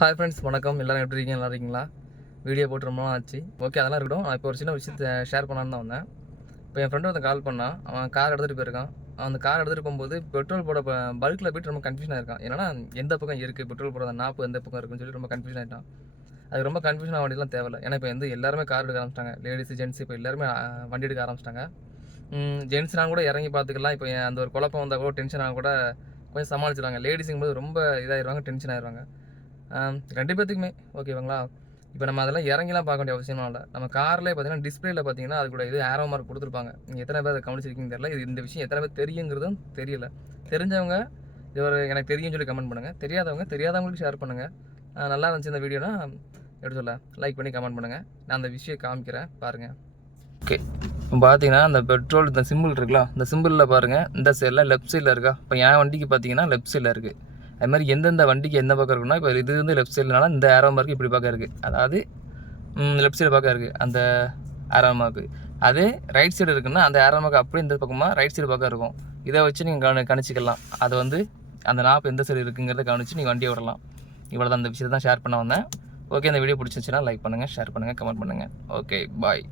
Hi friends, வணக்கம். எல்லோரும் எப்படி இருக்கீங்க? நல்லா இருக்கீங்களா? வீடியோ போட்டு ரொம்ப நாள் ஆச்சு. ஓகே, அதெல்லாம் இருக்கட்டும். நான் இப்போ ஒரு சின்ன விஷயத்த ஷேர் பண்ணலான்னு தான் வந்தேன். இப்போ என் ஃப்ரெண்டு ஒருத்தன் கால் பண்ணான். அவன் கார் எடுத்துகிட்டு போயிருக்கான். அந்த கார் எடுத்துகிட்டு போகும்போது பெட்ரோல் போட பல்கில் போய்ட்டு ரொம்ப கன்ஃபியூஷன் ஆயிருக்கான். என்னன்னா, எந்த பக்கம் இருக்குது பெட்ரோல் போட நாப்பு எந்த பக்கம் இருக்குன்னு சொல்லி ரொம்ப கன்ஃபியூஷன் ஆகிட்டான். அது ரொம்ப கன்ஃபியூஷன் ஆக வேண்டியதுலாம் தேவையில்ல. ஏன்னா இப்போ எல்லாருமே கார் எடுக்க ஆரம்பிச்சிட்டாங்க. லேடிஸ், ஜென்ட்ஸ் இப்போ எல்லாருமே வண்டி எடுக்க ஆரம்பிச்சிட்டாங்க. ஜென்ட்ஸ்னா கூட இறங்கி பார்த்துக்கலாம். இப்போ அந்த ஒரு குழப்பம் வந்தால் கூட டென்ஷன் ஆக கூட கொஞ்சம் சமாளிச்சிடுவாங்க. லேடிஸுங்கும்போது ரொம்ப இதாகிடுவாங்க, டென்ஷன் ஆயிடுவாங்க. 2 பேத்துக்குமே ஓகேவாங்களா? இப்போ நம்ம அதெல்லாம் இறங்கிலாம் பார்க்க வேண்டிய அவசியம்லாம் இல்ல. நம்ம கார்லேயே பார்த்தீங்கன்னா, டிஸ்பிளேல பார்த்தீங்கன்னா, அது கூட ஆரோ மார்க் குடுத்துருப்பாங்க. நீங்க எத்தனை பேர் அத கவனிச்சிருக்கீங்கன்னு தெரியல. இந்த விஷயம் எத்தனை பேர் தெரியுங்கிறதும் தெரியல. தெரிஞ்சவங்க இது ஒரு எனக்கு தெரியும்னு சொல்லி கமெண்ட் பண்ணுங்க. தெரியாதவங்களுக்கு ஷேர் பண்ணுங்க. நல்லா இருந்துச்சு இந்த வீடியோனா, எப்படி சொல்ல, லைக் பண்ணி கமெண்ட் பண்ணுங்க. நான் அந்த விஷயம் காமிக்கிறேன் பாருங்க. ஓகே. இப்போ பார்த்தீங்கன்னா, அந்த பெட்ரோல் இந்த சிம்பிள் இருக்குல்ல, இந்த சிம்பிளில் பாருங்கள், இந்த சைடில் லெஃப்ட் சைடில் இருக்கா? இப்போ என் வண்டிக்கு பார்த்தீங்கன்னா லெஃப்ட் சைடில் இருக்குது. அது மாதிரி எந்தெந்த வண்டிக்கு எந்த பக்கம் இருக்குன்னா, இப்போ இது வந்து லெஃப்ட் சைடுனால இந்த ஆரோ மார்க் இப்படி பக்கம் இருக்குது. அதாவது லெஃப்ட் சைடு பக்கம் இருக்குது அந்த ஆரோ மார்க்கு. அதே ரைட் சைடு இருக்குன்னா, அந்த ஆரோ மார்க் அப்படியே இந்த பக்கமாக ரைட் சைடு பக்கம் இருக்கும். இதை வச்சு நீங்கள் கணிச்சிக்கலாம். அது வந்து அந்த நாப்பு எந்த சைடு இருக்குங்கிறத கவனித்து நீங்கள் வண்டியை விடலாம். இவ்வளோ தான், இந்த விஷயத்தை தான் ஷேர் பண்ண வந்தேன். ஓகே, இந்த வீடியோ பிடிச்சிருந்துச்சுன்னா லைக் பண்ணுங்கள், ஷேர் பண்ணுங்கள், கமெண்ட் பண்ணுங்கள். ஓகே, பாய்.